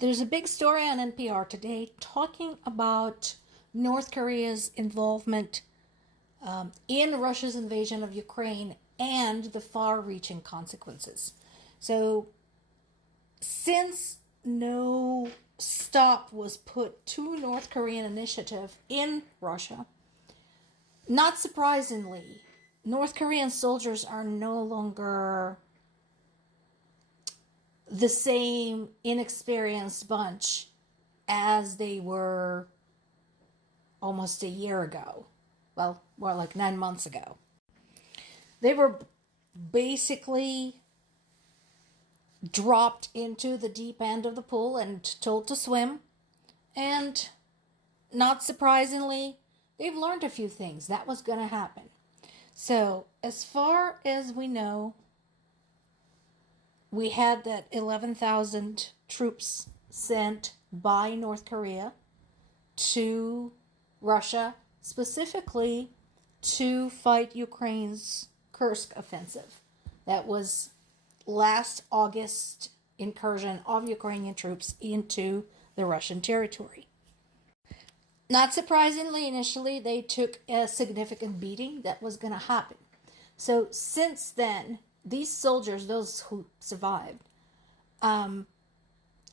There's a big story on NPR today talking about North Korea's involvement in Russia's invasion of Ukraine and the far reaching consequences. So, since no stop was put to North Korean initiative in Russia, not surprisingly, North Korean soldiers are no longer the same inexperienced bunch as they were almost a year ago. Well, more like 9 months ago. They were basically dropped into the deep end of the pool and told to swim. And not surprisingly, they've learned a few things. That was going to happen. So, as far as we know, we had that 11,000 troops sent by North Korea to Russia, specifically to fight Ukraine's Kursk offensive. That was last August incursion of Ukrainian troops into the Russian territory. Not surprisingly, initially they took a significant beating. That was going to happen. So since then, these soldiers, those who survived,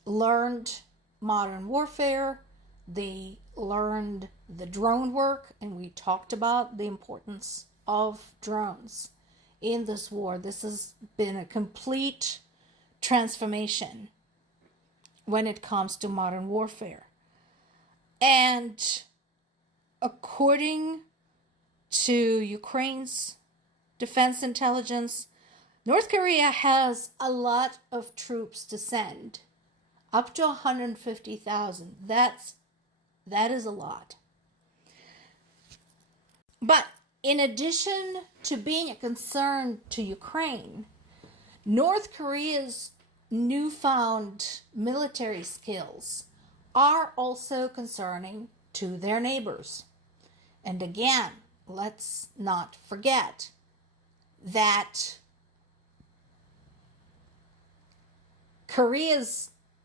learned modern warfare. They learned the drone work, and we talked about the importance of drones in this war. This has been a complete transformation when it comes to modern warfare. And according to Ukraine's defense intelligence, North Korea has a lot of troops to send, up to 150,000. That is a lot. But in addition to being a concern to Ukraine, North Korea's newfound military skills are also concerning to their neighbors. And again, let's not forget that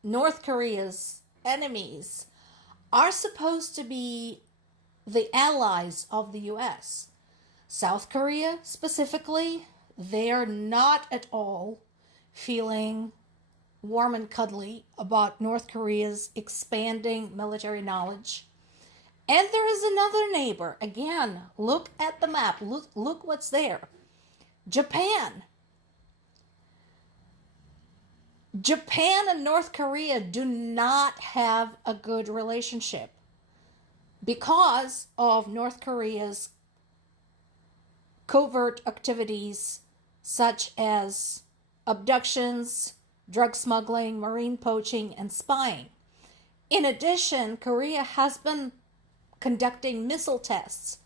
North Korea's enemies are supposed to be the allies of the US. South Korea specifically, they are not at all feeling warm and cuddly about North Korea's expanding military knowledge. And there is another neighbor. Again, look at the map. Look what's there. Japan. Japan and North Korea do not have a good relationship because of North Korea's covert activities such as abductions, drug smuggling, marine poaching, and spying. In addition, Korea has been conducting missile tests,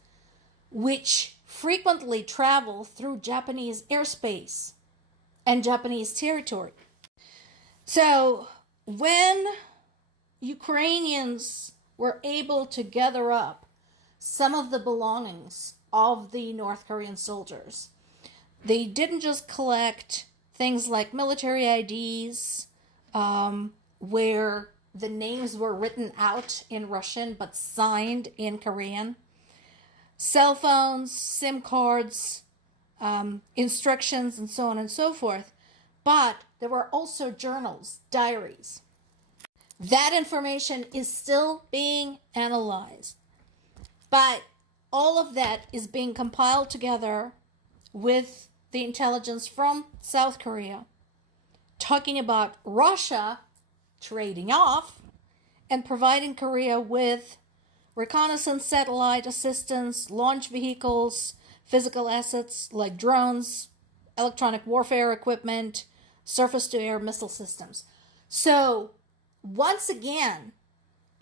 which frequently travel through Japanese airspace and Japanese territory. So, when Ukrainians were able to gather up some of the belongings of the North Korean soldiers, they didn't just collect things like military IDs, where the names were written out in Russian but signed in Korean, cell phones, SIM cards, instructions, and so on and so forth. But there were also journals, diaries. That information is still being analyzed. But all of that is being compiled together with the intelligence from South Korea, talking about Russia trading off and providing Korea with reconnaissance satellite assistance, launch vehicles, physical assets like drones, electronic warfare equipment, surface-to-air missile systems. So, once again,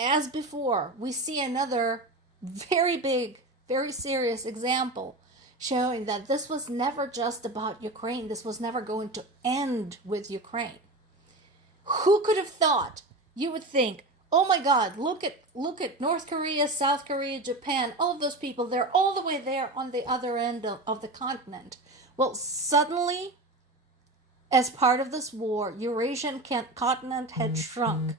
as before, we see another very big, very serious example showing that this was never just about Ukraine. This was never going to end with Ukraine. Who could have thought? You would think, oh my God, look at North Korea, South Korea, Japan, all of those people, they're all the way there on the other end of the continent. Well, suddenly, as part of this war, Eurasian continent had shrunk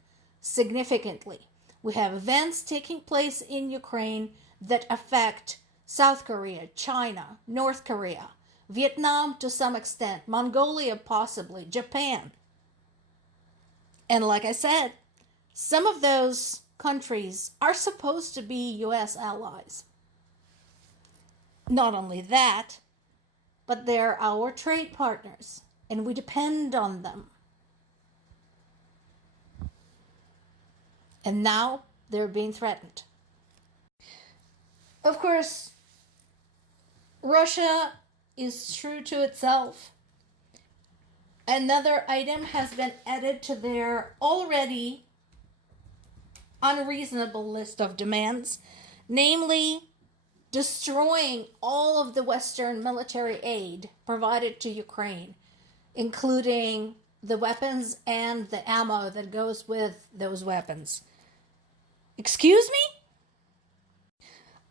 significantly. We have events taking place in Ukraine that affect South Korea, China, North Korea, Vietnam to some extent, Mongolia possibly, Japan. And like I said, some of those countries are supposed to be U.S. allies. Not only that, but they're our trade partners, and we depend on them. And now they're being threatened. Of course, Russia is true to itself. Another item has been added to their already unreasonable list of demands, namely destroying all of the Western military aid provided to Ukraine, including the weapons and the ammo that goes with those weapons. Excuse me?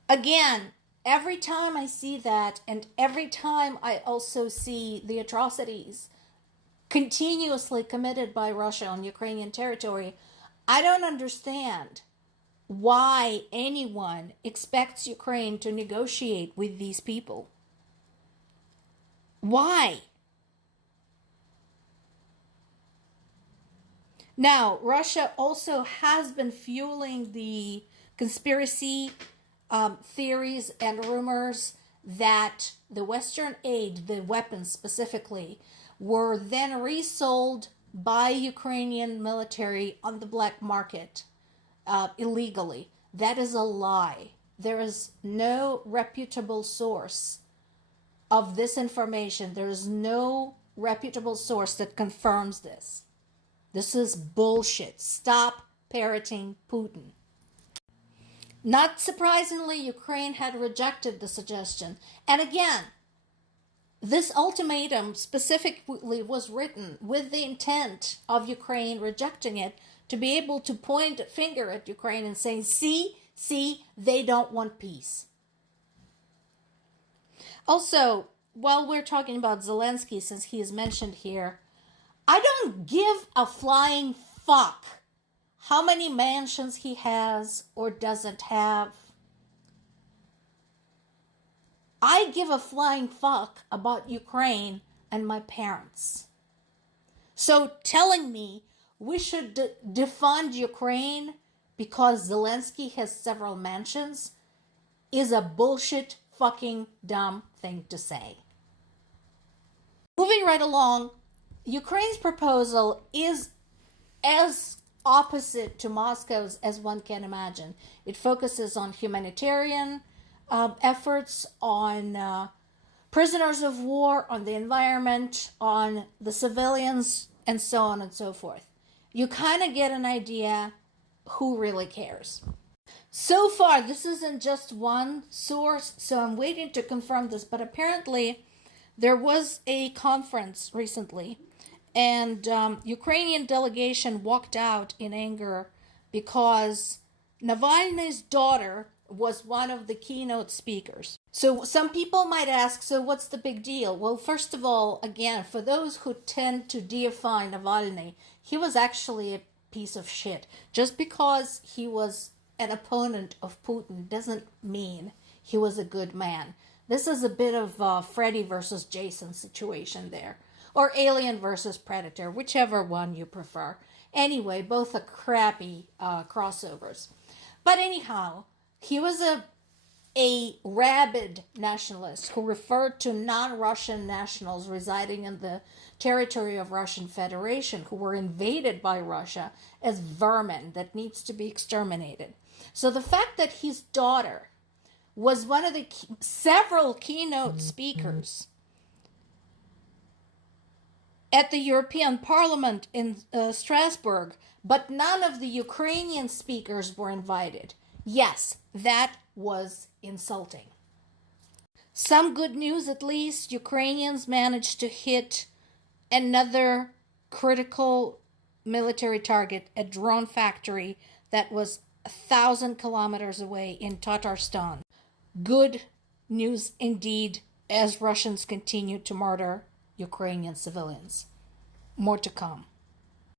Again, every time I see that, and every time I also see the atrocities continuously committed by Russia on Ukrainian territory, I don't understand why anyone expects Ukraine to negotiate with these people. Why? Now, Russia also has been fueling the conspiracy theories and rumors that the Western aid, the weapons specifically, were then resold by Ukrainian military on the black market illegally. That is a lie. There is no reputable source of this information. There is no reputable source that confirms this. This is bullshit. Stop parroting Putin. Not surprisingly, Ukraine had rejected the suggestion. And again, this ultimatum specifically was written with the intent of Ukraine rejecting it to be able to point a finger at Ukraine and say, see, they don't want peace. Also, while we're talking about Zelensky, since he is mentioned here, I don't give a flying fuck how many mansions he has or doesn't have. I give a flying fuck about Ukraine and my parents. So telling me we should defund Ukraine because Zelensky has several mansions is a bullshit fucking dumb thing to say. Moving right along, Ukraine's proposal is as opposite to Moscow's as one can imagine. It focuses on humanitarian efforts, on prisoners of war, on the environment, on the civilians, and so on and so forth. You kind of get an idea who really cares. So far, this isn't just one source, so I'm waiting to confirm this, but apparently there was a conference recently, and Ukrainian delegation walked out in anger because Navalny's daughter was one of the keynote speakers. So some people might ask, so what's the big deal? Well, first of all, again, for those who tend to deify Navalny, he was actually a piece of shit. Just because he was an opponent of Putin doesn't mean he was a good man. This is a bit of Freddy versus Jason situation there. Or Alien versus Predator, whichever one you prefer. Anyway, both are crappy crossovers. But anyhow, he was a rabid nationalist who referred to non-Russian nationals residing in the territory of Russian Federation who were invaded by Russia as vermin that needs to be exterminated. So the fact that his daughter was one of the several keynote speakers at the European Parliament in Strasbourg, but none of the Ukrainian speakers were invited. Yes, that was insulting. Some good news at least, Ukrainians managed to hit another critical military target, a drone factory that was 1,000 kilometers away in Tatarstan. Good news indeed, as Russians continue to murder Ukrainian civilians. More to come.